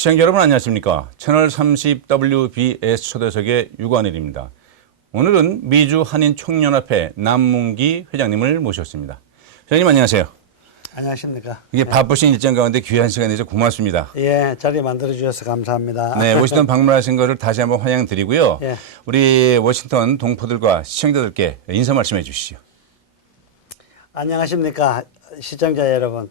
시청자 여러분 안녕하십니까. 채널 30WBS 초대석의 유관일입니다. 오늘은 미주 한인총연합회 남문기 회장님을 모셨습니다. 회장님 안녕하세요. 안녕하십니까. 이게 바쁘신 일정 가운데 귀한 시간 내서 고맙습니다. 예, 자리 만들어 주셔서 감사합니다. 네, 워싱턴 방문하신 것을 다시 한번 환영드리고요. 예. 우리 워싱턴 동포들과 시청자들께 인사 말씀해 주시죠. 안녕하십니까 시청자 여러분.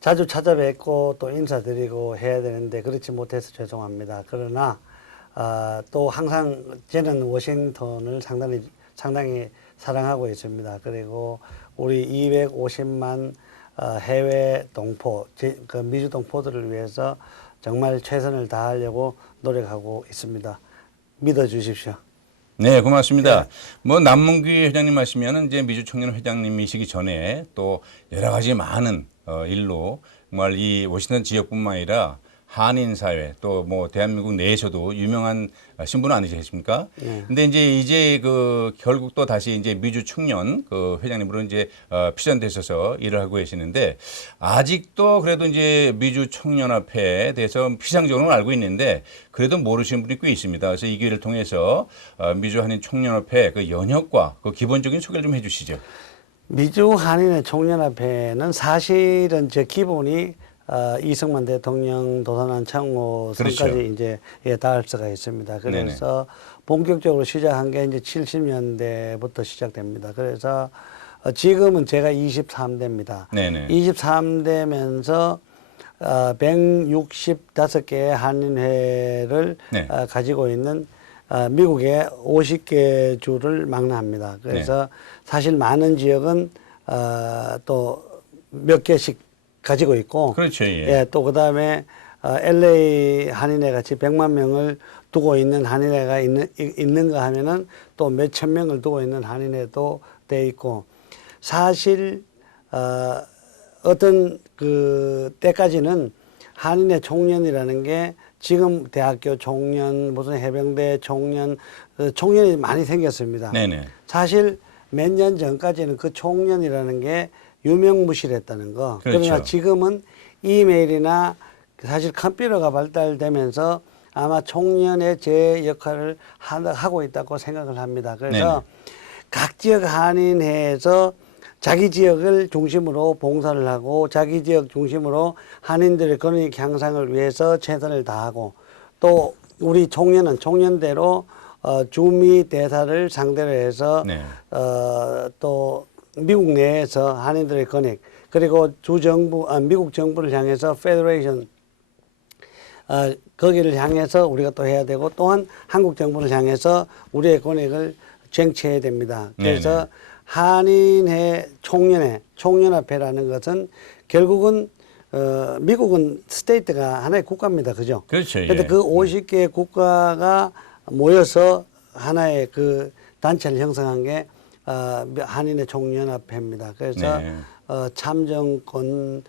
자주 찾아뵙고 또 인사드리고 해야 되는데 그렇지 못해서 죄송합니다. 그러나 또 항상 저는 워싱턴을 상당히 사랑하고 있습니다. 그리고 우리 250만 해외 동포, 그 미주 동포들을 위해서 정말 최선을 다하려고 노력하고 있습니다. 믿어주십시오. 네, 고맙습니다. 뭐 남문기 회장님 하시면은 이제 미주 청년 회장님이시기 전에 또 여러 가지 많은 일로 정말 이 워싱턴 지역뿐만 아니라 한인 사회 또 뭐 대한민국 내에서도 유명한 신분 아니십니까? 근데 이제 그 결국 또 다시 이제 미주 청년 그 회장님으로 이제 피선되셔서 일을 하고 계시는데 아직도 그래도 이제 미주 청년협회에 대해서 피상적으로는 알고 있는데 그래도 모르시는 분이 꽤 있습니다. 그래서 이 기회를 통해서 미주 한인 청년협회 그 연혁과 그 기본적인 소개를 좀 해주시죠. 미주 한인의 총연합회는 사실은 제 기본이 이승만 대통령 도산한 창호 선까지 그렇죠. 이제 닿을 수가 있습니다. 그래서 네네. 본격적으로 시작한 게 이제 70년대부터 시작됩니다. 그래서 지금은 제가 23대입니다. 네네. 23대면서 165개의 한인회를 네. 가지고 있는 미국의 50개 주를 망라합니다. 그래서 사실 많은 지역은 또 몇 개씩 가지고 있고, 그렇죠. 예. 예, 또 그다음에 LA 한인회 같이 100만 명을 두고 있는 한인회가 있는가 하면은 또 몇천 명을 두고 있는 한인회도 돼 있고, 사실 어떤 그 때까지는 한인회 총연이라는 게 지금 대학교 총연, 무슨 해병대 총연, 총연이 많이 생겼습니다. 네네. 사실 몇 년 전까지는 그 총연이라는 게 유명무실했다는 거. 그렇죠. 그러나 지금은 이메일이나 사실 컴퓨터가 발달되면서 아마 총연의 제 역할을 하고 있다고 생각을 합니다. 그래서 네네. 각 지역 한인회에서 자기 지역을 중심으로 봉사를 하고 자기 지역 중심으로 한인들의 권익 향상을 위해서 최선을 다하고 또 우리 총연은 총연대로 주미 대사를 상대로 해서 네. 또 미국 내에서 한인들의 권익 그리고 미국 정부를 향해서 페더레이션 거기를 향해서 우리가 또 해야 되고 또한 한국 정부를 향해서 우리의 권익을 쟁취해야 됩니다. 그래서 네네. 한인회 총연합회라는 것은 결국은 미국은 스테이트가 하나의 국가입니다. 그죠? 그렇죠. 예. 그런데 그 50개 국가가 모여서 하나의 그 단체를 형성한 게 한인회 총연합회입니다. 그래서 네. 참정권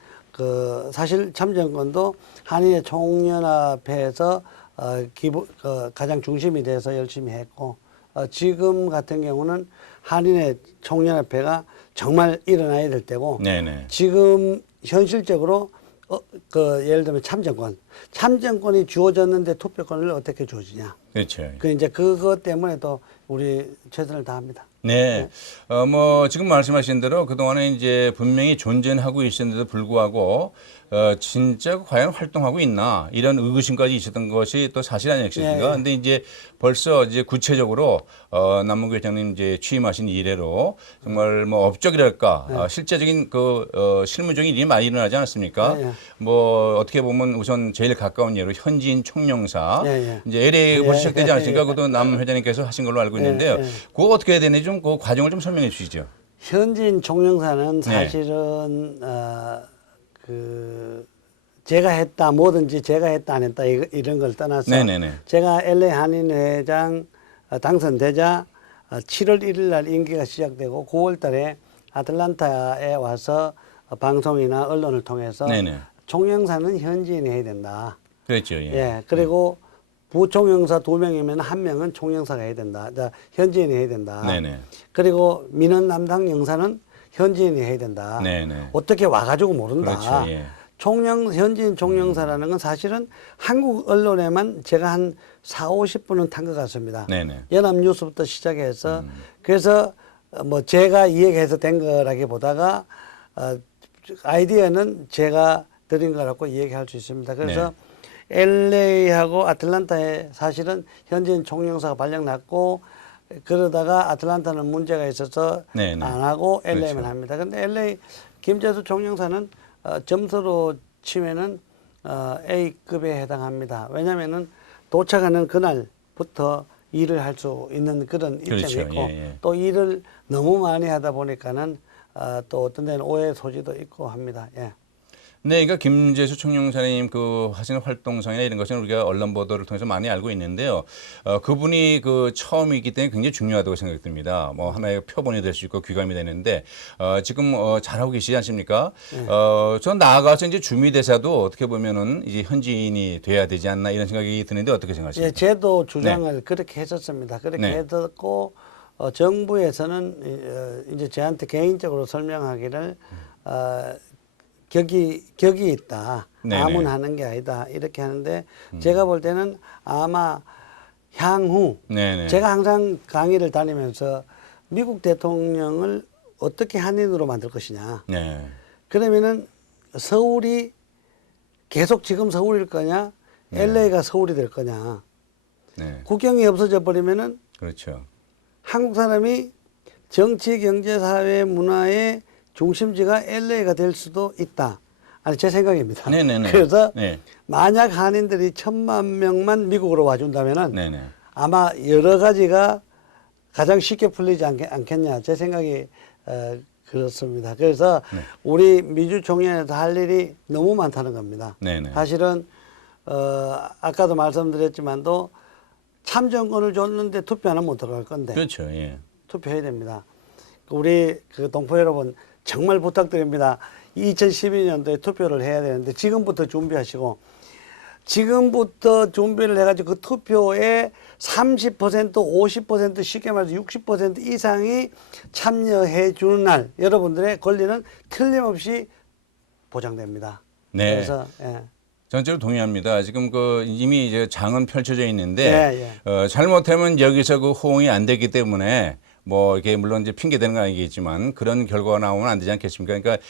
사실 참정권도 한인회 총연합회에서 가장 중심이 돼서 열심히 했고 지금 같은 경우는 한인회 총연합회가 정말 일어나야 될 때고 네네. 지금 현실적으로 예를 들면 참정권이 주어졌는데 투표권을 어떻게 주어지냐. 그렇죠. 이제 그것 때문에 또 우리 최선을 다합니다. 네. 뭐, 지금 말씀하신 대로 그동안에 이제 분명히 존재는 하고 있었는데도 불구하고, 진짜 과연 활동하고 있나, 이런 의구심까지 있었던 것이 또 사실 아니겠습니까? 네. 근데 이제 벌써 이제 구체적으로, 남문기 회장님 이제 취임하신 이래로 정말 뭐 업적이랄까, 실제적인 실무적인 일이 많이 일어나지 않았습니까? 네. 뭐, 어떻게 보면 우선 제일 가까운 예로 현지인 총영사, 네. 이제 LA부터 시작되지 않습니까? 그것도 남 회장님께서 하신 걸로 알고 있는데요. 그거 어떻게 해야 되는지 좀 그 과정을 좀 설명해 주시죠. 현지인 총영사는 사실은 제가 했다 뭐든지 제가 했다 안 했다 이런 걸 떠나서 네네네. 제가 LA 한인회장 당선되자 7월 1일 날 임기가 시작되고 9월 달에 아틀란타에 와서 방송이나 언론을 통해서 네네. 총영사는 현지인이 해야 된다. 그렇죠. 예. 예, 그리고 부총영사 2명이면 1명은 총영사가 해야 된다. 현지인이 해야 된다. 네네. 그리고 민원 담당 영사는 현지인이 해야 된다. 네네. 어떻게 와가지고 모른다. 그렇죠. 예. 현지인 총영사라는 건 사실은 한국 언론에만 제가 한 4, 50분은 탄 것 같습니다. 네네. 연합뉴스부터 시작해서 그래서 뭐 제가 이야기해서 된 거라기보다가 아이디어는 제가 드린 거라고 얘기할 수 있습니다. 그래서 LA하고 아틀란타에 사실은 현지인 총영사가 발령났고 그러다가 아틀란타는 문제가 있어서 네네. 안 하고 LA만 그렇죠. 합니다. 근데 LA 김재수 총영사는 점수로 치면은 A급에 해당합니다. 왜냐면은 도착하는 그날부터 일을 할 수 있는 그런 입장이 그렇죠. 있고 예. 또 일을 너무 많이 하다 보니까는 또 어떤 데는 오해 소지도 있고 합니다. 예. 네, 그러니까 김재수 총영사님 그 하시는 활동성이나 이런 것은 우리가 언론 보도를 통해서 많이 알고 있는데요. 그분이 그 처음이기 때문에 굉장히 중요하다고 생각됩니다. 뭐 하나의 표본이 될 수 있고 귀감이 되는데 지금 잘하고 계시지 않습니까? 전 나아가서 이제 주미대사도 어떻게 보면은 이제 현지인이 돼야 되지 않나 이런 생각이 드는데 어떻게 생각하십니까? 예, 제도 주장을 그렇게 했었습니다. 그렇게 네. 했었고 정부에서는 이제 저한테 개인적으로 설명하기를 격이 있다. 네네. 아문하는 게 아니다. 이렇게 하는데 제가 볼 때는 아마 향후 네네. 제가 항상 강의를 다니면서 미국 대통령을 어떻게 한인으로 만들 것이냐. 네. 그러면은 서울이 계속 지금 서울일 거냐, LA가 서울이 될 거냐. 네. 국경이 없어져 버리면은 그렇죠. 한국 사람이 정치, 경제, 사회, 문화의 중심지가 LA가 될 수도 있다. 아니 제 생각입니다. 네네네. 그래서 네. 만약 한인들이 1,000만 명만 미국으로 와준다면은 네네. 아마 여러 가지가 가장 쉽게 풀리지 않겠냐. 제 생각이 그렇습니다. 그래서 우리 미주총연에서 할 일이 너무 많다는 겁니다. 네네. 사실은 아까도 말씀드렸지만도 참정권을 줬는데 투표는 못 들어갈 건데 그렇죠. 예. 투표해야 됩니다. 우리 그 동포 여러분 정말 부탁드립니다. 2012년도에 투표를 해야 되는데 지금부터 준비하시고 지금부터 준비를 해가지고 그 투표에 30%, 50% 쉽게 말해서 60% 이상이 참여해 주는 날 여러분들의 권리는 틀림없이 보장됩니다. 네. 그래서 예. 전적으로 동의합니다. 지금 그 이미 이제 장은 펼쳐져 있는데 예, 잘못하면 여기서 그 호응이 안 되기 때문에 뭐 이게 물론 이제 핑계 되는 건 아니겠지만 그런 결과가 나오면 안 되지 않겠습니까? 그러니까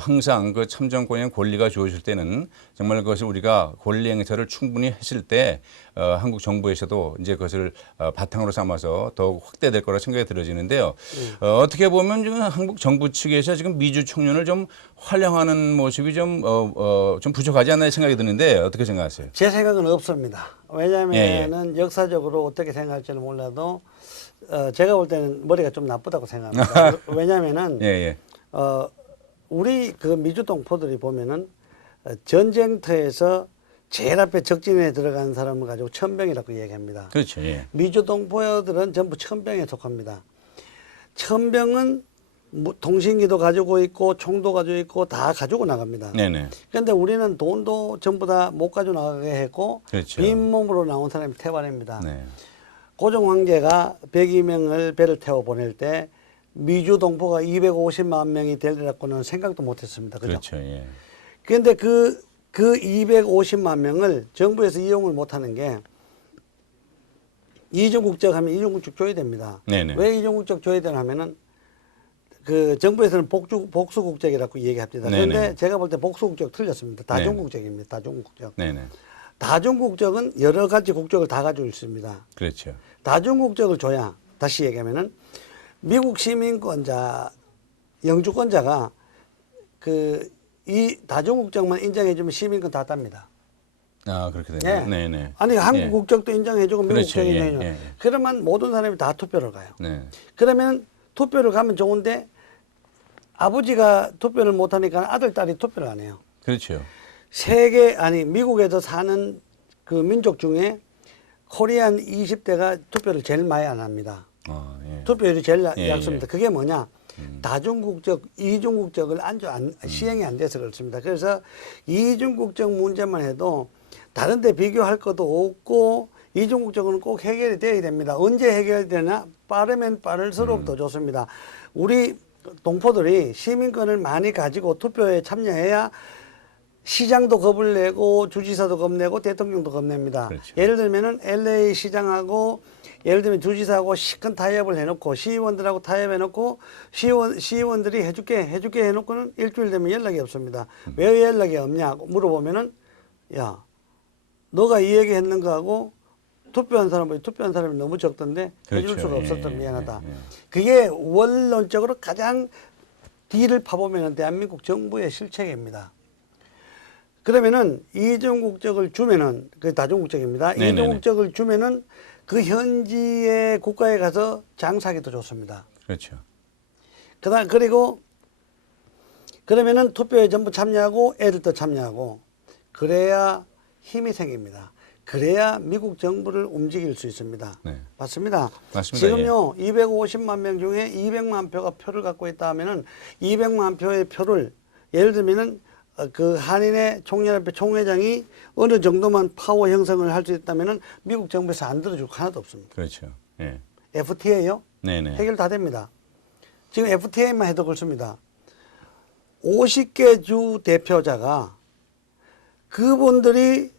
항상 그 참정권의 권리가 주어질 때는 정말 그것을 우리가 권리 행사를 충분히 했을 때 한국 정부에서도 이제 그것을 바탕으로 삼아서 더욱 확대될 거라 생각이 들어지는데요. 어떻게 보면 지금 한국 정부 측에서 지금 미주 청년을 좀 활용하는 모습이 좀 부족하지 않나 생각이 드는데 어떻게 생각하세요? 제 생각은 없습니다. 왜냐하면은 역사적으로 어떻게 생각할지는 몰라도 제가 볼 때는 머리가 좀 나쁘다고 생각합니다. 왜냐하면은 예. 우리 그 미주 동포들이 보면은 전쟁터에서 제일 앞에 적진에 들어간 사람을 가지고 천병이라고 얘기합니다. 그렇죠. 예. 미주 동포들은 전부 천병에 속합니다. 천병은 통신기도 가지고 있고 총도 가지고 있고 다 가지고 나갑니다. 네네. 그런데 우리는 돈도 전부 다 못 가지고 나가게 했고 그렇죠. 빈몸으로 나온 사람이 태반입니다. 네. 고종 황제가 102명을 배를 태워 보낼 때 미주 동포가 250만 명이 되리라고는 생각도 못했습니다. 그죠? 그렇죠. 예. 그런데 그 250만 명을 정부에서 이용을 못하는 게 이중국적 하면 이중국적 줘야 됩니다. 네네. 왜 이중국적 줘야 되나 하면은 그 정부에서는 복수국적이라고 얘기합니다. 네네. 그런데 제가 볼 때 복수국적 틀렸습니다. 다중국적입니다. 다중국적. 네네. 다중국적은 여러 가지 국적을 다 가지고 있습니다. 그렇죠. 다중국적을 줘야 다시 얘기하면은 미국 시민권자 영주권자가 이 다중국적만 인정해주면 시민권 다 땁니다. 아 그렇게 되네요. 예. 네네. 아니 한국 예. 국적도 인정해주고 미국 그렇죠. 국적도 예, 인정해주고 예. 그러면 모든 사람이 다 투표를 가요. 네. 그러면 투표를 가면 좋은데 아버지가 투표를 못하니까 아들 딸이 투표를 안 해요. 그렇죠. 미국에서 사는 그 민족 중에 코리안 20대가 투표를 제일 많이 안 합니다. 아, 예. 투표율이 제일 예, 약습니다. 예. 그게 뭐냐? 다중국적, 이중국적을 시행이 안 돼서 그렇습니다. 그래서 이중국적 문제만 해도 다른 데 비교할 것도 없고 이중국적은 꼭 해결이 돼야 됩니다. 언제 해결되나? 빠르면 빠를수록 더 좋습니다. 우리 동포들이 시민권을 많이 가지고 투표에 참여해야 시장도 겁을 내고 주지사도 겁내고 대통령도 겁냅니다. 그렇죠. 예를 들면은 LA 시장하고 예를 들면 주지사하고 시큰 타협을 해놓고 시의원들하고 타협해놓고 시의원들이 해줄게 해놓고는 일주일 되면 연락이 없습니다. 왜 연락이 없냐고 물어보면은 야 너가 이 얘기 했는 거하고 투표한 사람이 너무 적던데 해줄 그렇죠. 수가 예, 없었던 미안하다. 예, 예. 그게 원론적으로 가장 뒤를 파보면 대한민국 정부의 실책입니다. 그러면은 이중국적을 주면은 그 다중국적입니다. 네네네. 이중국적을 주면은 그 현지의 국가에 가서 장사하기도 좋습니다. 그렇죠. 그리고 그러면은 투표에 전부 참여하고 애들도 참여하고 그래야 힘이 생깁니다. 그래야 미국 정부를 움직일 수 있습니다. 네. 맞습니다. 맞습니다. 지금요 250만 명 중에 200만 표가 표를 갖고 있다 하면은 200만 표의 표를 예를 들면은 그 한인의 총연합회 총회장이 어느 정도만 파워 형성을 할 수 있다면은 미국 정부에서 안 들어줄 거 하나도 없습니다. 그렇죠. 예. FTA요? 네네. 해결 다 됩니다. 지금 FTA만 해도 그렇습니다. 50개 주 대표자가 그분들이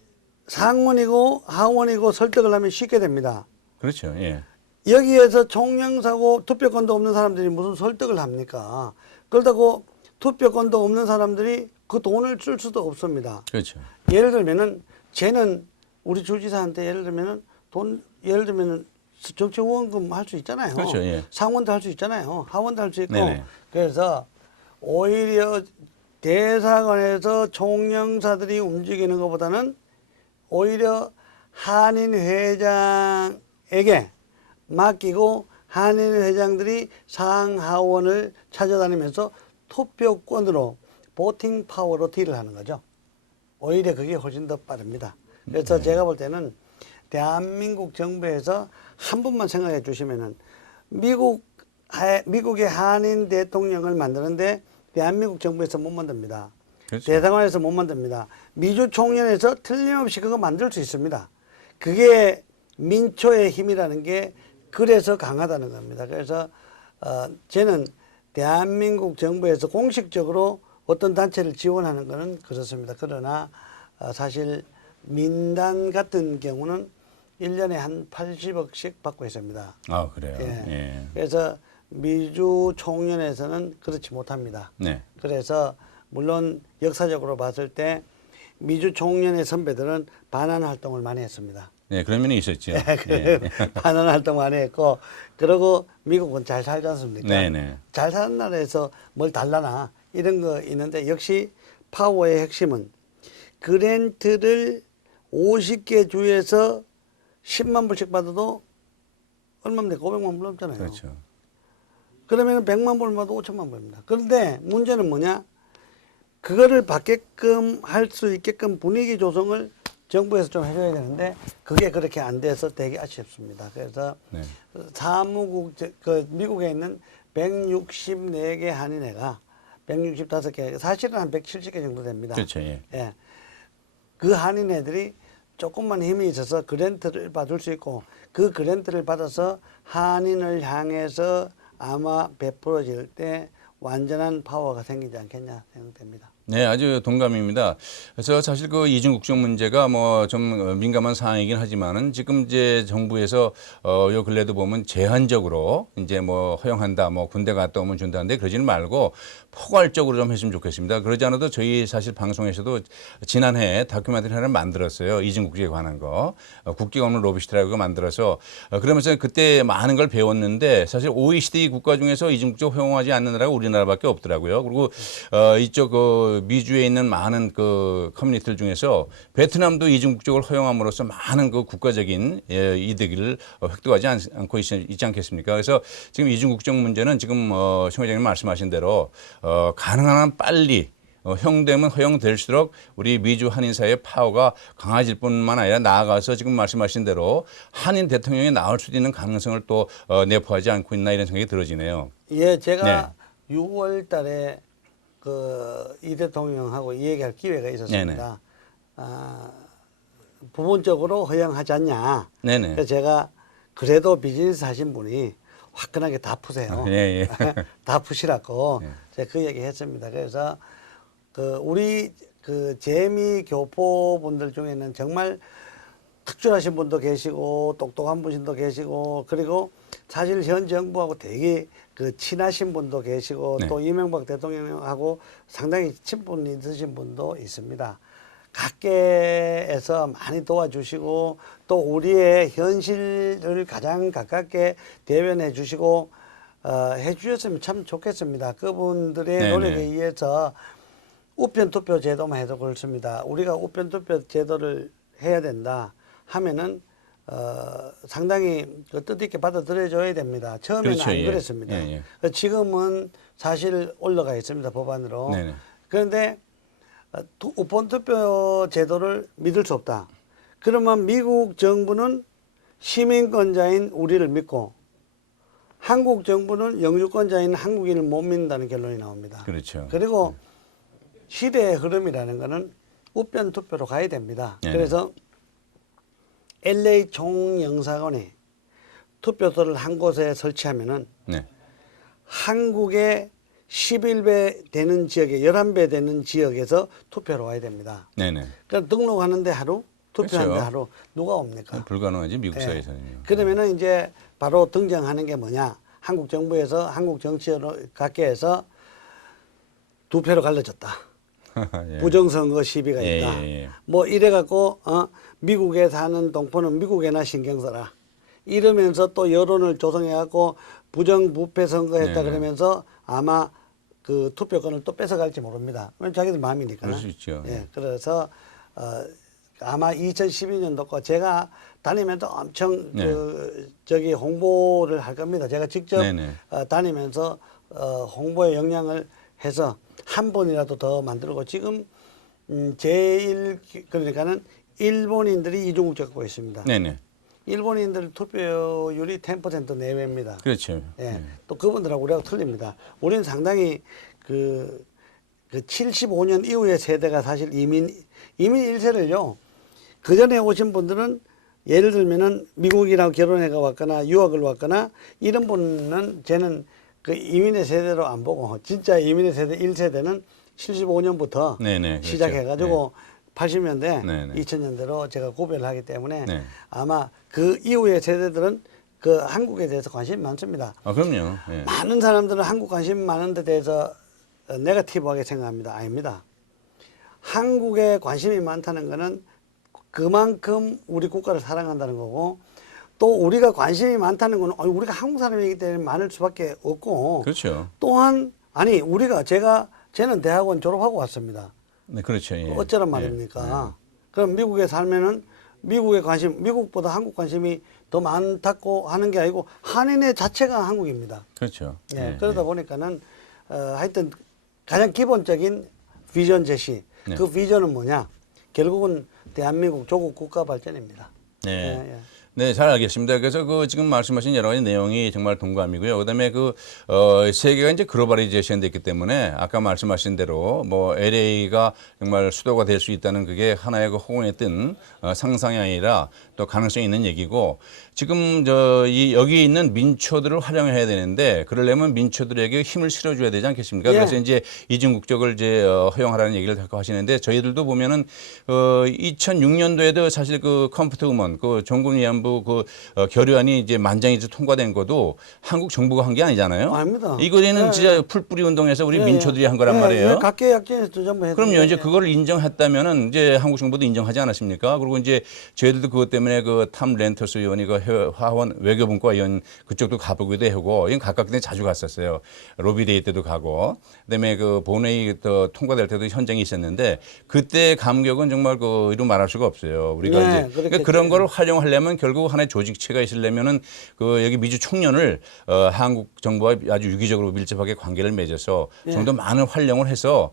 상원이고 하원이고 설득을 하면 쉽게 됩니다. 그렇죠. 예. 여기에서 총영사고 투표권도 없는 사람들이 무슨 설득을 합니까? 그렇다고 투표권도 없는 사람들이 그 돈을 쓸 수도 없습니다. 그렇죠. 예를 들면은 쟤는 우리 주지사한테 예를 들면은 정치 후원금 할 수 있잖아요. 그렇죠, 예. 상원도 할 수 있잖아요. 하원도 할 수 있고. 네네. 그래서 오히려 대사관에서 총영사들이 움직이는 것보다는 오히려 한인 회장에게 맡기고 한인 회장들이 상하원을 찾아다니면서 투표권으로 보팅 파워로 딜을 하는 거죠. 오히려 그게 훨씬 더 빠릅니다. 그래서 제가 볼 때는 대한민국 정부에서 한 분만 생각해 주시면은 미국의 한인 대통령을 만드는데 대한민국 정부에서 못 만듭니다. 그렇죠. 대사관에서 못 만듭니다. 미주 총련에서 틀림없이 그거 만들 수 있습니다. 그게 민초의 힘이라는 게 그래서 강하다는 겁니다. 그래서 저는 대한민국 정부에서 공식적으로 어떤 단체를 지원하는 것은 그렇습니다. 그러나 사실 민단 같은 경우는 1년에 한 80억씩 받고 있습니다. 아, 그래요. 예. 예. 그래서 미주 총련에서는 그렇지 못합니다. 네. 그래서 물론 역사적으로 봤을 때 미주 총련의 선배들은 반환 활동을 많이 했습니다. 네, 그런 면이 있었죠. 예. 반환 활동 많이 했고 그리고 미국은 잘 살지 않습니까? 네네. 잘 사는 나라에서 뭘 달라나 이런 거 있는데 역시 파워의 핵심은 그랜트를 50개 주에서 10만 불씩 받아도 얼마입니까? 500만 불 넘잖아요. 그렇죠. 그러면 100만 불 받아도 5천만 불입니다. 그런데 문제는 뭐냐? 그거를 받게끔 할 수 있게끔 분위기 조성을 정부에서 좀 해줘야 되는데 그게 그렇게 안 돼서 되게 아쉽습니다. 그래서 네. 사무국 미국에 있는 164개 한인회가 165개 사실은 한 170개 정도 됩니다. 그렇죠. 예. 예. 그 한인회들이 조금만 힘이 있어서 그랜트를 받을 수 있고 그 그랜트를 받아서 한인을 향해서 아마 베풀어질 때 완전한 파워가 생기지 않겠냐 생각됩니다. 네, 아주 동감입니다. 그래서 사실 그 이중 국적 문제가 뭐 좀 민감한 사항이긴 하지만은 지금 이제 정부에서 요 근래도 보면 제한적으로 이제 뭐 허용한다, 뭐 군대 갔다 오면 준다는데 그러지는 말고 포괄적으로 좀 했으면 좋겠습니다. 그러지 않아도 저희 사실 방송에서도 지난해 다큐멘터리 하나를 만들었어요. 이중 국적에 관한 거. 국기가 없는 로비스트라고 만들어서 그러면서 그때 많은 걸 배웠는데 사실 OECD 국가 중에서 이중 국적 허용하지 않는 나라가 우리나라밖에 없더라고요. 그리고 이쪽 미주에 있는 많은 그 커뮤니티들 중에서 베트남도 이중국적을 허용함으로써 많은 그 국가적인 이득을 획득하지 않고 있지 않겠습니까? 그래서 지금 이중국적 문제는 지금 송 회장님 말씀하신 대로 가능한 한 빨리 허용되면 허용될수록 우리 미주 한인 사회의 파워가 강해질 뿐만 아니라 나아가서 지금 말씀하신 대로 한인 대통령이 나올 수도 있는 가능성을 또 내포하지 않고 있나 이런 생각이 들어지네요. 예, 제가 6월 달에 이 대통령하고 얘기할 기회가 있었습니다. 부분적으로 허용하지 않냐. 네네. 그래서 제가 그래도 비즈니스 하신 분이 화끈하게 다 푸세요. 예, 예. 다 푸시라고 예. 제가 그 얘기 했습니다. 그래서 우리 그 재미 교포분들 중에는 정말 특출하신 분도 계시고 똑똑한 분도 계시고 그리고 사실 현 정부하고 되게 그 친하신 분도 계시고 네. 또 이명박 대통령하고 상당히 친분이 있으신 분도 있습니다. 각계에서 많이 도와주시고 또 우리의 현실을 가장 가깝게 대변해 주시고 해주셨으면 참 좋겠습니다. 그분들의 네네. 노력에 의해서 우편 투표 제도만 해도 그렇습니다. 우리가 우편 투표 제도를 해야 된다 하면은 상당히 그 뜻있게 받아들여줘야 됩니다. 처음에는 그렇죠, 안 예. 그랬습니다. 예, 지금은 사실 올라가 있습니다. 법안으로. 네네. 그런데 우편 투표 제도를 믿을 수 없다. 그러면 미국 정부는 시민권자인 우리를 믿고 한국 정부는 영주권자인 한국인을 못 믿는다는 결론이 나옵니다. 그렇죠. 그리고 시대의 흐름이라는 것은 우편 투표로 가야 됩니다. 네네. 그래서 LA 총영사관에 투표소를 한 곳에 설치하면은 네. 한국의 11배 되는 지역에 11배 되는 지역에서 투표로 와야 됩니다. 네네. 그러니까 등록하는데 하루, 투표하는데 그렇죠. 하루 누가 옵니까? 불가능하지 미국 예. 사회에서는요. 그러면은 이제 바로 등장하는 게 뭐냐? 한국 정부에서 한국 정치로 각계에서 두 표로 갈라졌다. 예. 부정선거 시비가 예, 있다. 예, 예. 뭐 이래갖고 미국에 사는 동포는 미국에나 신경 써라. 이러면서 또 여론을 조성해갖고 부정부패 선거했다 네네. 그러면서 아마 그 투표권을 또 뺏어갈지 모릅니다. 왜냐면 자기들 마음이니까. 그럴 수 있죠. 예, 그래서 아마 2012년도 거 제가 다니면서 엄청 네. 그 저기 홍보를 할 겁니다. 제가 직접 네네. 다니면서 홍보에 역량을 해서 한 번이라도 더 만들고 지금 제일 그러니까는 일본인들이 이중국적 갖고 있습니다. 네네. 일본인들 투표율이 10% 내외입니다. 그렇죠. 예. 또 그분들하고 우리하고 틀립니다. 우리는 상당히 그 75년 이후의 세대가 사실 이민 1세를요. 그 전에 오신 분들은 예를 들면은 미국이랑 결혼해가 왔거나 유학을 왔거나 이런 분은 쟤는 그 이민의 세대로 안 보고 진짜 이민의 세대 1세대는 75년부터 네네, 그렇죠. 시작해가지고 80년대, 네네. 2000년대로 제가 구별을 하기 때문에 네. 아마 그 이후의 세대들은 그 한국에 대해서 관심이 많습니다. 아 그럼요. 예. 많은 사람들은 한국 관심 많은 데 대해서 네거티브하게 생각합니다. 아닙니다. 한국에 관심이 많다는 것은 그만큼 우리 국가를 사랑한다는 거고 또 우리가 관심이 많다는 것은 우리가 한국 사람이기 때문에 많을 수밖에 없고 그렇죠. 또한 아니 우리가 쟤는 대학원 졸업하고 왔습니다. 네, 그렇죠. 예. 어쩌란 말입니까? 그럼 미국에 살면은 미국의 관심, 미국보다 한국 관심이 더 많다고 하는 게 아니고 한인의 자체가 한국입니다. 그렇죠. 예, 그러다 보니까는 하여튼 가장 기본적인 비전 제시. 네. 그 비전은 뭐냐? 결국은 대한민국 조국 국가 발전입니다. 네. 예, 예. 네, 잘 알겠습니다. 그래서 그 지금 말씀하신 여러 가지 내용이 정말 동감이고요. 그다음에 세계가 이제 글로벌리제이션 됐기 때문에 아까 말씀하신 대로 뭐 LA가 정말 수도가 될 수 있다는 그게 하나의 그 허공에 뜬 상상이 아니라 또 가능성이 있는 얘기고 지금 여기 있는 민초들을 활용해야 되는데 그러려면 민초들에게 힘을 실어줘야 되지 않겠습니까? 예. 그래서 이제 이중국적을 이제 허용하라는 얘기를 자꾸 하시는데 저희들도 보면은 2006년도에도 사실 그 컴퓨터 우먼 그 종군 위안부 결의안이 이제 만장일치 통과된 것도 한국 정부가 한 게 아니잖아요. 아닙니다. 이거는 예, 진짜 풀뿌리 운동에서 우리 예, 민초들이 한 거란 예, 말이에요. 예, 각계 약진에서 전부 했 그럼요. 이제 그걸 인정했다면은 이제 한국 정부도 인정하지 않았습니까? 그리고 이제 저희들도 그것 때문에 그 탐 렌터스 의원이 그 하원 외교분과 의원 그쪽도 가보기도 하고 이건 각각 자주 갔었어요. 로비데이 때도 가고 그다음에 그 본회의 또 통과될 때도 현장에 있었는데 그때 감격은 정말 그 이루 말할 수가 없어요. 우리가 네, 이제 그러니까 그런 거를 활용하려면 결국 하나의 조직체가 있으려면은 그 여기 미주 청년을 한국 정부와 아주 유기적으로 밀접하게 관계를 맺어서 좀 더 많은 활용을 해서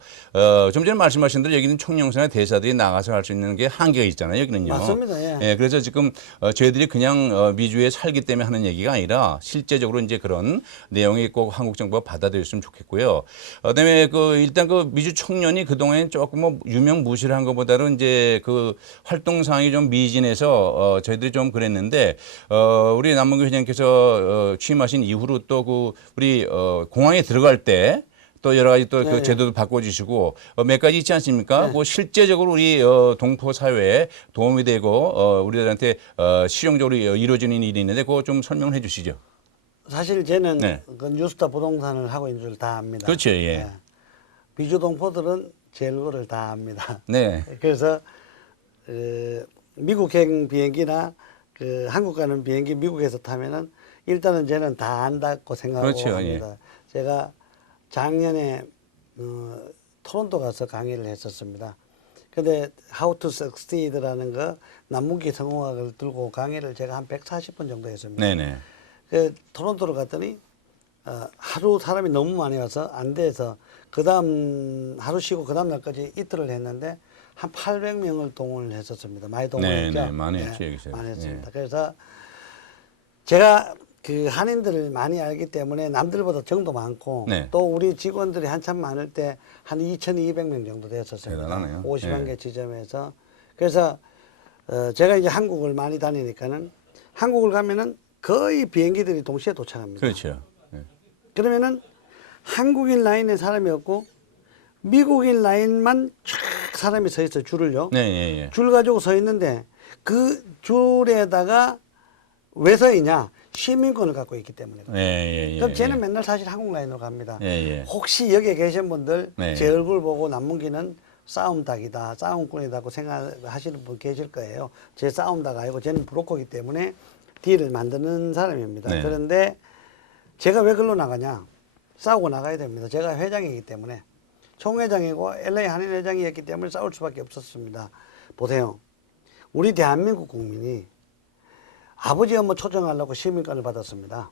좀 전에 말씀하신 대로 여기는 총영사나 대사들이 나가서 할 수 있는 게 한계가 있잖아요. 여기는요. 맞습니다. 예. 예, 그래서 지금 저희들이 그냥 미주에 살기 때문에 하는 얘기가 아니라 실제적으로 이제 그런 내용이 꼭 한국 정부가 받아들였으면 좋겠고요. 그다음에 일단 그 미주 청년이 그동안에 조금 뭐 유명무실한 것보다는 이제 그 활동 상황이 좀 미진해서 저희들이 좀 그랬는데 우리 남문규 회장님께서 취임하신 이후로 또 우리 공항에 들어갈 때 또 여러 가지 또 그 네. 제도도 바꿔주시고 몇 가지 있지 않습니까? 네. 그 실제적으로 우리 동포 사회에 도움이 되고 우리들한테 실용적으로 이루어지는 일이 있는데 그거 좀 설명을 해주시죠. 사실 저는 네. 그 뉴스타 부동산을 하고 있는 줄 다 압니다. 그렇죠, 예. 네. 비주 동포들은 제 얼굴을 다 압니다. 네. 그래서 미국행 비행기나 그 한국 가는 비행기 미국에서 타면은 일단은 저는 다 안다고 생각하고 그렇죠, 합니다. 제가 작년에 토론토 가서 강의를 했었습니다. 근데 How to Succeed라는 거 남문기 성공학을 들고 강의를 제가 한 140분 정도 했습니다. 네네. 그 토론토로 갔더니 하루 사람이 너무 많이 와서 안 돼서 그 다음 하루 쉬고 그 다음 날까지 이틀을 했는데 한 800명을 동원을 했었습니다. 많이 동원했죠. 네, 많이 했죠, 여기서. 많이 했습니다. 예. 그래서 제가 그 한인들을 많이 알기 때문에 남들보다 정도 많고 네. 또 우리 직원들이 한참 많을 때 한 2,200명 정도 되었었습니다. 대단하네요. 51개 예. 지점에서. 그래서 제가 이제 한국을 많이 다니니까는 한국을 가면은 거의 비행기들이 동시에 도착합니다. 그렇죠. 예. 그러면은 한국인 라인에 사람이 없고 미국인 라인만 쫙 사람이 서 있어요. 줄을요. 네, 예, 예. 줄 가지고 서 있는데 그 줄에다가 왜 서 있냐? 시민권을 갖고 있기 때문에. 예, 예, 예. 그럼 쟤는 예. 맨날 사실 한국 라인으로 갑니다. 예, 예. 혹시 여기에 계신 분들 네. 제 얼굴 보고 남문기는 싸움닭이다, 싸움꾼이다고 생각하시는 분 계실 거예요. 제 싸움닭 아니고 저는 브로커이기 때문에 딜을 만드는 사람입니다. 네. 그런데 제가 왜 글로 나가냐? 싸우고 나가야 됩니다. 제가 회장이기 때문에. 총회장이고 LA 한인회장이었기 때문에 싸울 수밖에 없었습니다. 보세요. 우리 대한민국 국민이 아버지 엄마 초정하려고 시민권을 받았습니다.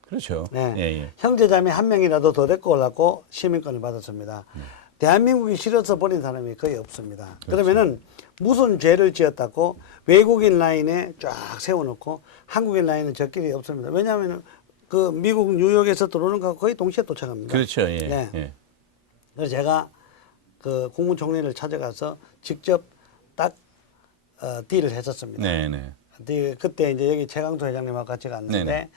그렇죠. 네. 예, 예. 형제자매 한 명이라도 더 데리고 오려고 시민권을 받았습니다. 대한민국이 싫어서 버린 사람이 거의 없습니다. 그렇죠. 그러면은 무슨 죄를 지었다고 외국인 라인에 쫙 세워놓고 한국인 라인은 적길이 없습니다. 왜냐하면 그 미국 뉴욕에서 들어오는 거 거의 동시에 도착합니다. 그렇죠. 예. 네. 예. 그래서 제가 그 국무총리를 찾아가서 직접 딱 딜을 했었습니다. 네, 네. 그때 이제 여기 최강도 회장님하고 같이 갔는데 네네.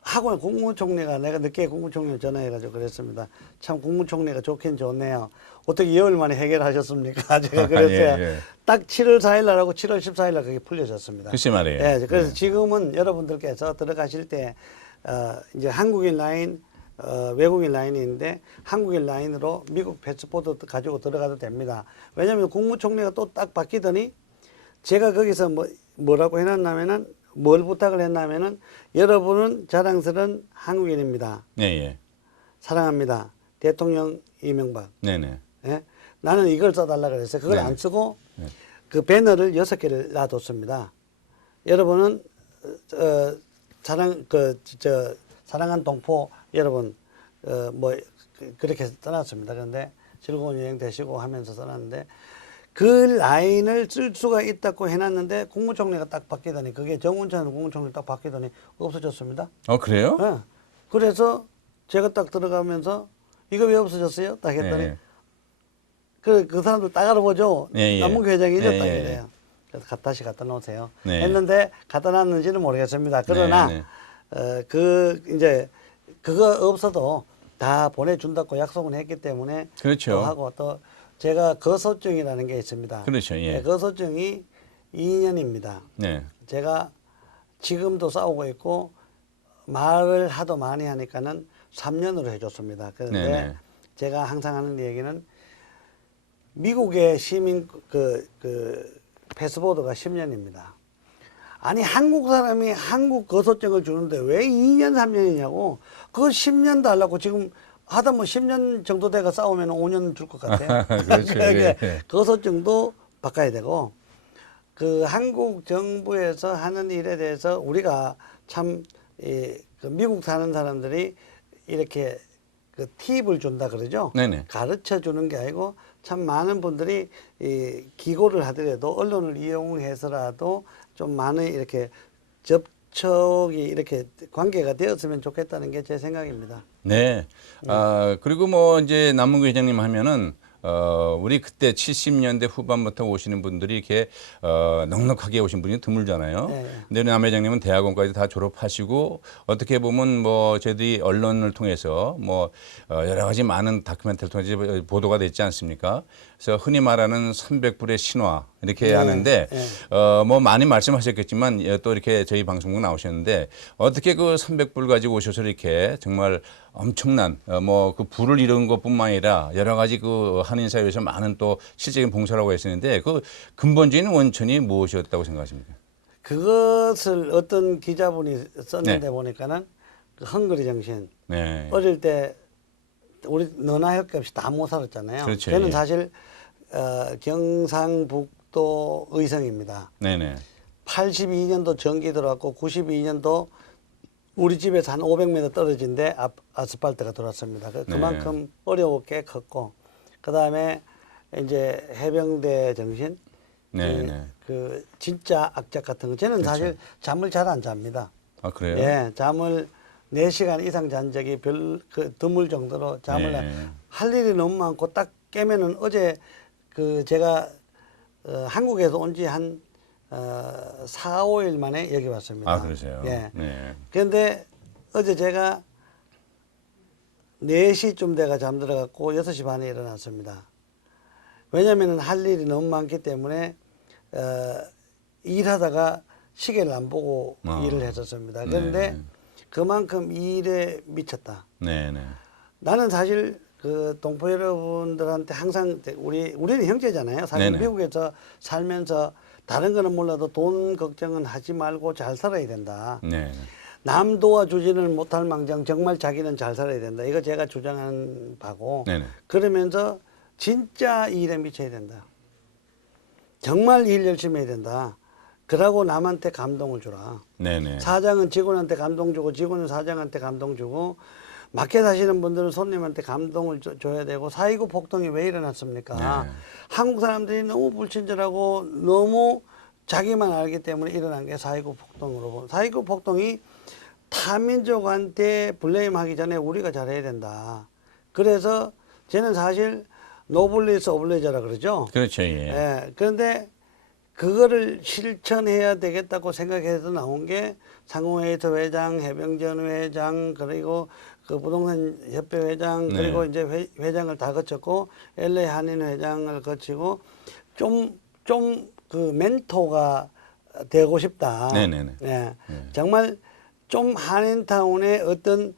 하고 국무총리가 내가 늦게 국무총리 전화해가지고 그랬습니다. 참 국무총리가 좋긴 좋네요. 어떻게 열흘 만에 해결하셨습니까? 제가 그랬어요. 예, 예. 딱 7월 4일 날하고 7월 14일 날 그게 풀려졌습니다. 글쎄 말이에요. 예, 그래서 예. 지금은 여러분들께서 들어가실 때 이제 한국인 라인 외국인 라인이 있는데 한국인 라인으로 미국 패스포트 가지고 들어가도 됩니다. 왜냐하면 국무총리가 또 딱 바뀌더니 제가 거기서 뭐라고 해놨냐면은 뭘 부탁을 했냐면은 여러분은 자랑스러운 한국인입니다. 예, 예. 사랑합니다. 대통령 이명박. 네, 네. 예? 나는 이걸 써달라 그랬어요. 그걸 네네. 안 쓰고 네. 그 배너를 6개를 놔뒀습니다. 여러분은 사랑한 동포 여러분 그렇게 써놨습니다. 그런데 즐거운 여행 되시고 하면서 써놨는데 그 라인을 쓸 수가 있다고 해놨는데 국무총리가 딱 바뀌더니 그게 정운찬 국무총리 딱 바뀌더니 없어졌습니다. 그래요? 예. 그래서 제가 딱 들어가면서 이거 왜 없어졌어요? 딱 했더니 예. 그 사람들 딱 알아보죠. 예, 예. 남문교 회장이죠. 예, 딱 예. 이래요. 그래서 다시 갖다 놓으세요. 네. 했는데 갖다 놨는지는 모르겠습니다. 그러나 네, 이제 그거 없어도 다 보내준다고 약속은 했기 때문에 그렇죠. 또 하고 또 제가 거소증이라는 게 있습니다. 그렇죠. 예. 네, 거소증이 2년입니다. 네. 제가 지금도 싸우고 있고 말을 하도 많이 하니까는 3년으로 해줬습니다. 그런데 네네. 제가 항상 하는 얘기는 미국의 시민 패스포드가 10년입니다. 아니 한국 사람이 한국 거소증을 주는데 왜 2년 3년이냐고 그거 10년 달라고 지금 하다 뭐 10년 정도 돼가 싸우면 5년 줄 것 같아요. 그렇죠. 그러니까 예. 거소증도 바꿔야 되고 그 한국 정부에서 하는 일에 대해서 우리가 참 그 미국 사는 사람들이 이렇게 그 팁을 준다 그러죠. 네네. 가르쳐 주는 게 아니고 참 많은 분들이 기고를 하더라도 언론을 이용해서라도 좀 많은 이렇게 접촉이 이렇게 관계가 되었으면 좋겠다는 게 제 생각입니다. 네. 그리고 이제 남문구 회장님 하면은 우리 그때 70년대 후반부터 오시는 분들이 이렇게 넉넉하게 오신 분이 드물잖아요. 네. 근데 남 회장님은 대학원까지 다 졸업하시고 어떻게 보면 뭐 저희들이 언론을 통해서 뭐 여러 가지 많은 다큐멘터리를 통해서 보도가 됐지 않습니까? 그래서 흔히 말하는 300불의 신화 이렇게 하는데 뭐 많이 말씀하셨겠지만 또 이렇게 저희 방송국 나오셨는데 어떻게 그 300불 가지고 오셔서 이렇게 정말 엄청난 뭐 그 부를 이룬 것뿐만 아니라 여러 가지 그 한인 사회에서 많은 또 실질적인 봉사를 하고 있었는데 그 근본적인 원천이 무엇이었다고 생각하십니까? 그것을 어떤 기자분이 썼는데 네. 보니까는 그 헝그리 정신. 네. 어릴 때 우리 너나 할 것 없이 다 못 살았잖아요. 그렇죠. 저는 예. 사실 경상북도 의성입니다. 네네. 82년도 전기 들어왔고 92년도 우리 집에서 한 500m 떨어진데 아스팔트가 들어왔습니다. 그만큼 어려웠게 컸고 그다음에 이제 해병대 정신 네네. 그 진짜 악착 같은 거 저는 사실 잠을 잘 안 잡니다. 아 그래요? 예, 잠을 4시간 이상 잔 적이 드물 정도로 잠을 네. 할 일이 너무 많고 딱 깨면은 어제 그 제가 한국에서 온 지 한 4, 5일 만에 여기 왔습니다. 아 그러세요? 예. 네. 그런데 어제 제가 4시쯤 돼가 잠들어갖고 6시 반에 일어났습니다. 왜냐면은 할 일이 너무 많기 때문에 일하다가 시계를 안 보고 일을 했었습니다. 그런데 네. 그만큼 일에 미쳤다. 네네. 나는 사실 그 동포 여러분들한테 항상 우리는 형제잖아요. 사실 네네. 미국에서 살면서 다른 거는 몰라도 돈 걱정은 하지 말고 잘 살아야 된다. 네. 남 도와주지는 못할 망정 정말 자기는 잘 살아야 된다. 이거 제가 주장하는 바고. 네네. 그러면서 진짜 일에 미쳐야 된다. 정말 일 열심히 해야 된다. 그러고 남한테 감동을 주라. 네네. 사장은 직원한테 감동 주고 직원은 사장한테 감동 주고 마켓 하시는 분들은 손님한테 감동을 줘야 되고 4.29 폭동이 왜 일어났습니까? 네. 한국 사람들이 너무 불친절하고 너무 자기만 알기 때문에 일어난 게 4.29 폭동으로 보고 4.29 폭동이 타민족한테 블레임하기 전에 우리가 잘해야 된다. 그래서 저는 사실 노블리스 오블레자라 그러죠. 그렇죠. 예. 예. 그런데 그거를 실천해야 되겠다고 생각해서 나온 게 상호회의소 회장, 해병전 회장, 그리고 그 부동산 협회 회장, 네. 그리고 이제 회장을 다 거쳤고 LA 한인 회장을 거치고 좀 그 멘토가 되고 싶다. 네네네. 예. 정말 좀 한인타운에 어떤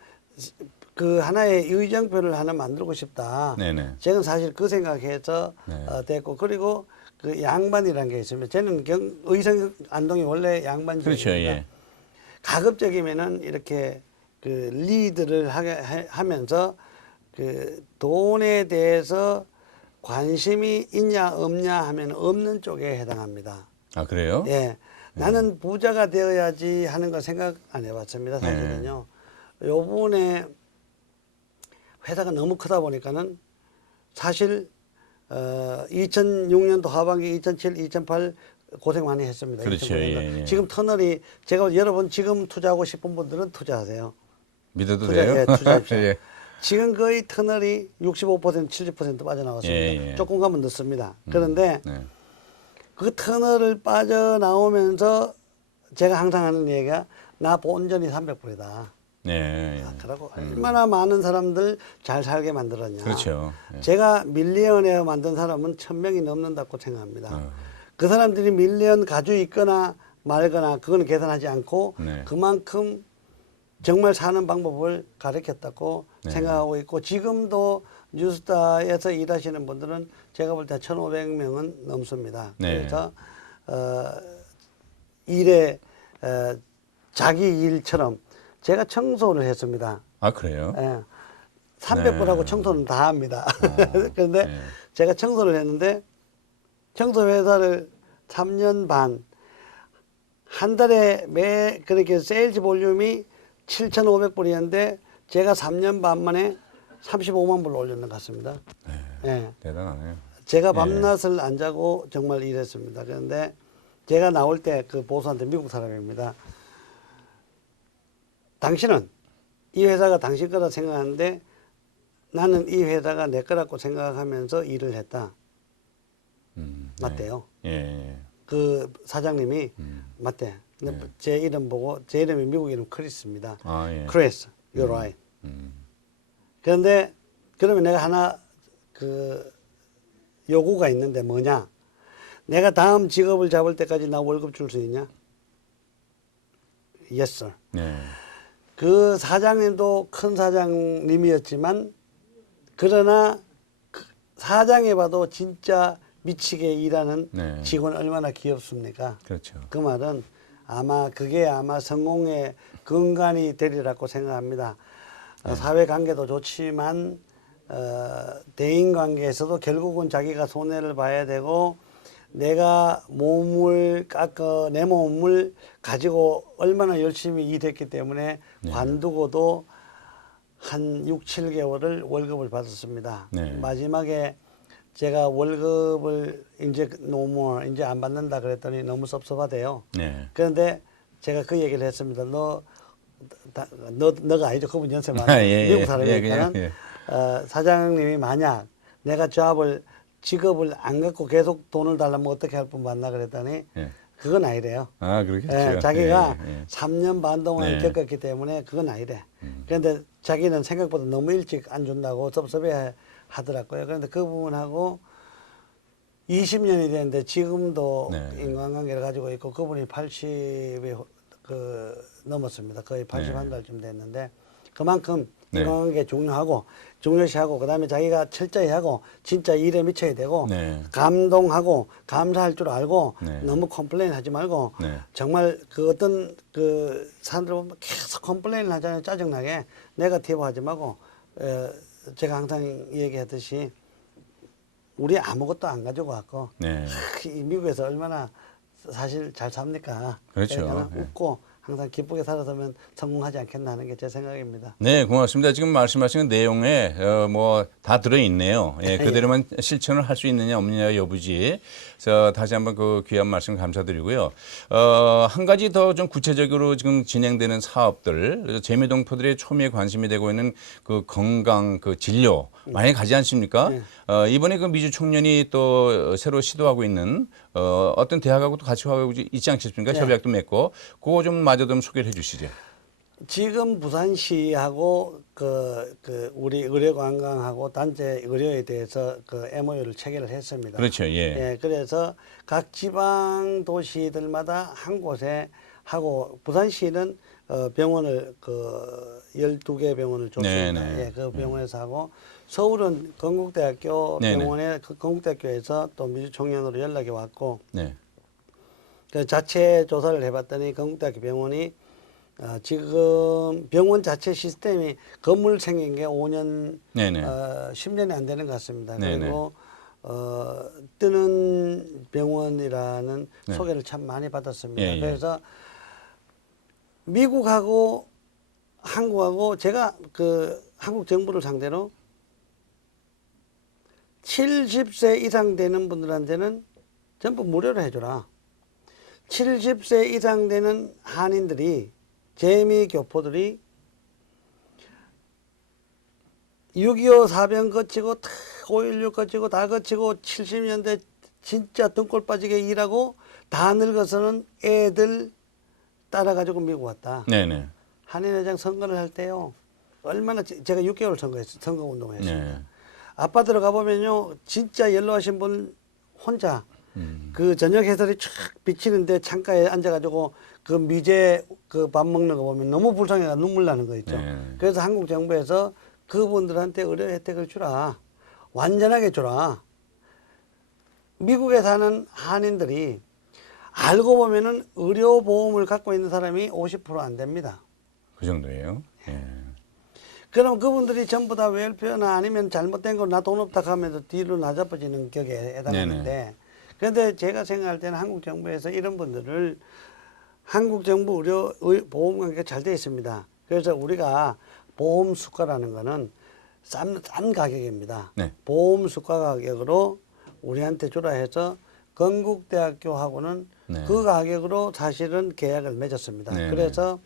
그 하나의 의정표를 하나 만들고 싶다. 네네. 저는 사실 그 생각해서 네. 됐고 그리고 그 양반이라는 게 있습니다. 저는 의성 안동이 원래 양반 그렇죠. 지역입니다. 예. 가급적이면은 이렇게 그 리드를 하면서 그 돈에 대해서 관심이 있냐 없냐 하면 없는 쪽에 해당합니다. 아 그래요? 예. 나는 부자가 되어야지 하는 거 생각 안 해봤습니다. 사실은요. 요번에 회사가 너무 크다 보니까는 사실 2006년도 하반기 2007, 2008 고생 많이 했습니다. 그렇죠. 2009년도. 예, 예. 지금 터널이 제가 여러분 지금 투자하고 싶은 분들은 투자하세요. 믿어도 투자, 돼요? 예, 투자합시다. 예. 지금 거의 터널이 65%, 70% 빠져나왔습니다. 예, 예. 조금 가면 늦습니다. 그런데 네. 그 터널을 빠져나오면서 제가 항상 하는 얘기가 나 본전이 300불이다. 네. 그러고 얼마나 많은 사람들 잘 살게 만들었냐. 그렇죠. 예. 제가 밀리언웨어 만든 사람은 1000명이 넘는다고 생각합니다. 그 사람들이 밀리언 가지고 있거나 말거나 그거는 계산하지 않고 네. 그만큼 정말 사는 방법을 가르쳤다고 네. 생각하고 있고 지금도 뉴스타에서 일하시는 분들은 제가 볼 때 1500명은 넘습니다. 네. 그래서 일에 자기 일처럼 제가 청소를 했습니다. 아 그래요? 예. 300불하고 네. 청소는 다 합니다. 그런데 네. 제가 청소를 했는데 청소 회사를 3년 반, 한 달에 그렇게 세일즈 볼륨이 7,500불이었는데 제가 3년 반 만에 35만 불 올렸는 것 같습니다. 예. 대단하네요. 제가 밤낮을 안 자고 정말 일했습니다. 그런데 제가 나올 때 그 보수한테 미국 사람입니다. 당신은 이 회사가 당신 거라 생각하는데 나는 이 회사가 내 거라고 생각하면서 일을 했다. 맞대요. 예. 그 사장님이 맞대. 근데 제 이름 보고 제 이름이 미국 이름 크리스입니다. 아, 예. 크리스, you're right. 그런데 그러면 내가 하나 그 요구가 있는데 뭐냐? 내가 다음 직업을 잡을 때까지 나 월급 줄 수 있냐? Yes, sir. 네. 그 사장님도 큰 사장님이었지만 그러나 그 사장이 봐도 진짜 미치게 일하는 네. 직원 얼마나 귀엽습니까? 그렇죠. 그 말은 그게 아마 성공의 근간이 되리라고 생각합니다. 사회관계도 좋지만 대인관계에서도 결국은 자기가 손해를 봐야 되고 내가 몸을 깎아 내 몸을 가지고 얼마나 열심히 일했기 때문에 관두고도 한 6, 7개월을 월급을 받았습니다. 네. 마지막에 제가 월급을 이제 노모 이제 안 받는다 그랬더니 너무 섭섭하대요. 네. 그런데 제가 그 얘기를 했습니다. 너가 아니죠. 그분 연세 많아. 아, 예, 미국 예. 사람이니까는 예, 사장님이 만약 내가 직업을 안 갖고 계속 돈을 달라면 어떻게 할 분 맞나 그랬더니 예. 그건 아니래요. 아, 그렇겠죠. 자기가 예, 예. 3년 반 동안 네. 겪었기 때문에 그건 아니래. 그런데 자기는 생각보다 너무 일찍 안 준다고 섭섭해 하더라고요. 그런데 그 부분하고 20년이 됐는데 지금도 네. 인간관계를 가지고 있고 그분이 80이 넘었습니다. 거의 81달쯤 됐는데 그만큼 네. 인간관계 중요시하고 그다음에 자기가 철저히 하고 진짜 일에 미쳐야 되고 네. 감동하고 감사할 줄 알고 네. 너무 컴플레인 하지 말고 네. 정말 그 어떤 그 사람들 보면 계속 컴플레인을 하잖아요. 짜증나게 네거티브 하지 말고 제가 항상 얘기하듯이 우리 아무것도 안 가지고 왔고 네. 이 미국에서 얼마나 사실 잘 삽니까? 그렇죠. 그러니까 예. 웃고 항상 기쁘게 살아서면 성공하지 않겠나 하는 게 제 생각입니다. 네, 고맙습니다. 지금 말씀하신 내용에 뭐 다 들어 있네요. 예, 그대로만 실천을 할 수 있느냐 없느냐 여부지. 그래서 다시 한번 그 귀한 말씀 감사드리고요. 한 가지 더 좀 구체적으로 지금 진행되는 사업들, 재미동포들의 초미에 관심이 되고 있는 그 건강, 그 진료 많이 가지 않습니까? 네. 이번에 그 미주 청년이 또 새로 시도하고 있는 어떤 대학하고도 같이 하고 있지 않겠습니까? 네. 협약도 맺고 그거 좀 마저 좀 소개를 해주시죠. 지금 부산시하고 우리 의료관광하고 단체 의료에 대해서 그 MOU를 체결을 했습니다. 그렇죠. 예. 예, 그래서 각 지방 도시들마다 한 곳에 하고 부산시는 병원을 12개 병원을 줬습니다. 네네. 예, 그 병원에서 하고 서울은 건국대학교 네네. 병원에 그 건국대학교에서 또 미주청년으로 연락이 왔고 네. 그 자체 조사를 해봤더니 건국대학교 병원이 지금 병원 자체 시스템이 건물 생긴 게 5년, 네네. 10년이 안 되는 것 같습니다. 네네. 그리고 뜨는 병원이라는 네. 소개를 참 많이 받았습니다. 예, 예. 그래서 미국하고 한국하고 제가 그 한국 정부를 상대로 70세 이상 되는 분들한테는 전부 무료로 해줘라. 70세 이상 되는 한인들이 재미교포들이 6.25 사병 거치고 5.16 거치고 다 거치고 70년대 진짜 등골 빠지게 일하고 다 늙어서는 애들 따라가지고 미국 왔다. 네네. 한인회장 선거를 할 때요. 얼마나 제가 6개월 선거 운동했습니다. 네. 아파트로 가보면요. 진짜 연로하신 분 혼자 그 저녁 해설이 쫙 비치는데 창가에 앉아가지고 그 미제 그 밥 먹는 거 보면 너무 불쌍해가 눈물 나는 거 있죠. 네. 그래서 한국 정부에서 그분들한테 의료 혜택을 주라. 완전하게 주라. 미국에 사는 한인들이 알고 보면은 의료보험을 갖고 있는 사람이 50% 안 됩니다. 그 정도예요. 예. 그럼 그분들이 전부 다 웰페어나 아니면 잘못된 거 나 돈 없다 하면서 뒤로 나자빠지는 격에 해당하는데 그런데 제가 생각할 때는 한국 정부에서 이런 분들을 한국 정부 보험 관계가 잘 되어 있습니다. 그래서 우리가 보험 수가라는 거는 싼 가격입니다. 네. 보험 수가 가격으로 우리한테 주라 해서 건국대학교하고는 네. 그 가격으로 사실은 계약을 맺었습니다. 네, 그래서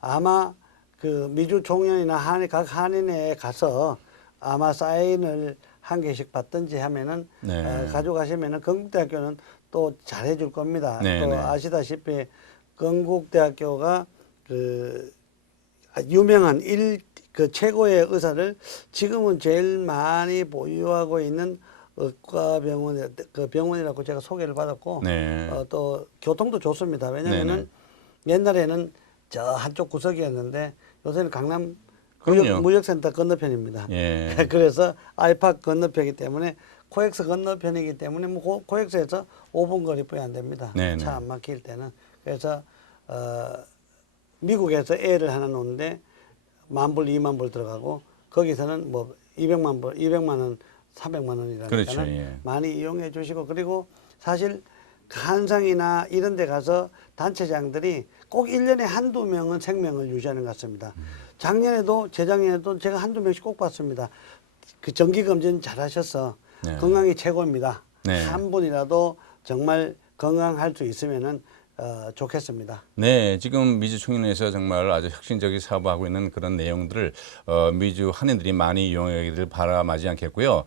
아마 그 미주 총연이나 각 한인회에 가서 아마 사인을 한 개씩 받든지 하면은 네. 가져가시면은 건국대학교는 또 잘해줄 겁니다. 네, 또 네. 아시다시피 건국대학교가 그 유명한 그 최고의 의사를 지금은 제일 많이 보유하고 있는 의과병원 그 병원이라고 제가 소개를 받았고 네. 또 교통도 좋습니다. 네네. 왜냐면은 옛날에는 저 한쪽 구석이었는데 요새는 강남 그럼요. 무역센터 건너편입니다. 예. 그래서 아이파크 건너편이기 때문에 코엑스 건너편이기 때문에 뭐 코엑스에서 5분 거리뿐이 안 됩니다. 네네. 차 안 막힐 때는. 그래서 미국에서 애를 하나 놓는데 10,000불, 20,000불 들어가고 거기서는 뭐 200만 원, 300만 원이라니까 그렇죠. 예. 많이 이용해 주시고 그리고 사실 한상이나 이런 데 가서 단체장들이 꼭 1년에 한두 명은 생명을 유지하는 것 같습니다. 작년에도 재작년에도 제가 한두 명씩 꼭 봤습니다. 그 정기 검진 잘 하셔서 네. 건강이 최고입니다. 네. 한 분이라도 정말 건강할 수 있으면은 좋겠습니다. 네, 지금 미주 총연에서 정말 아주 혁신적인 사업하고 있는 그런 내용들을 미주 한인들이 많이 이용하기를 바라마지 않겠고요.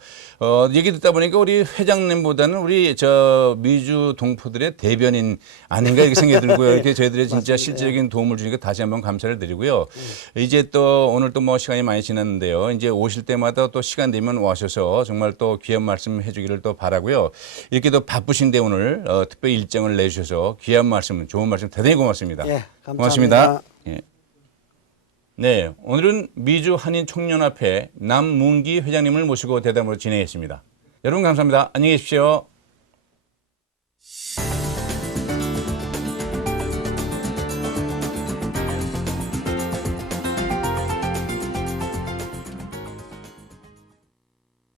얘기 듣다 보니까 우리 회장님보다는 우리 저 미주 동포들의 대변인 아닌가 이렇게 생각이 들고요. 이렇게 저희들이 진짜 맞습니다. 실질적인 도움을 주니까 다시 한번 감사를 드리고요. 이제 또 오늘 또 뭐 시간이 많이 지났는데요. 이제 오실 때마다 또 시간 되면 와셔서 정말 또 귀한 말씀 해주기를 또 바라고요. 이렇게 또 바쁘신데 오늘 특별히 일정을 내주셔서 귀한 말씀, 좋은 말씀 대단히 고맙습니다. 예, 감사합니다. 고맙습니다. 예. 네, 오늘은 미주 한인 총연합회 남문기 회장님을 모시고 대담으로 진행했습니다. 여러분 감사합니다. 안녕히 계십시오.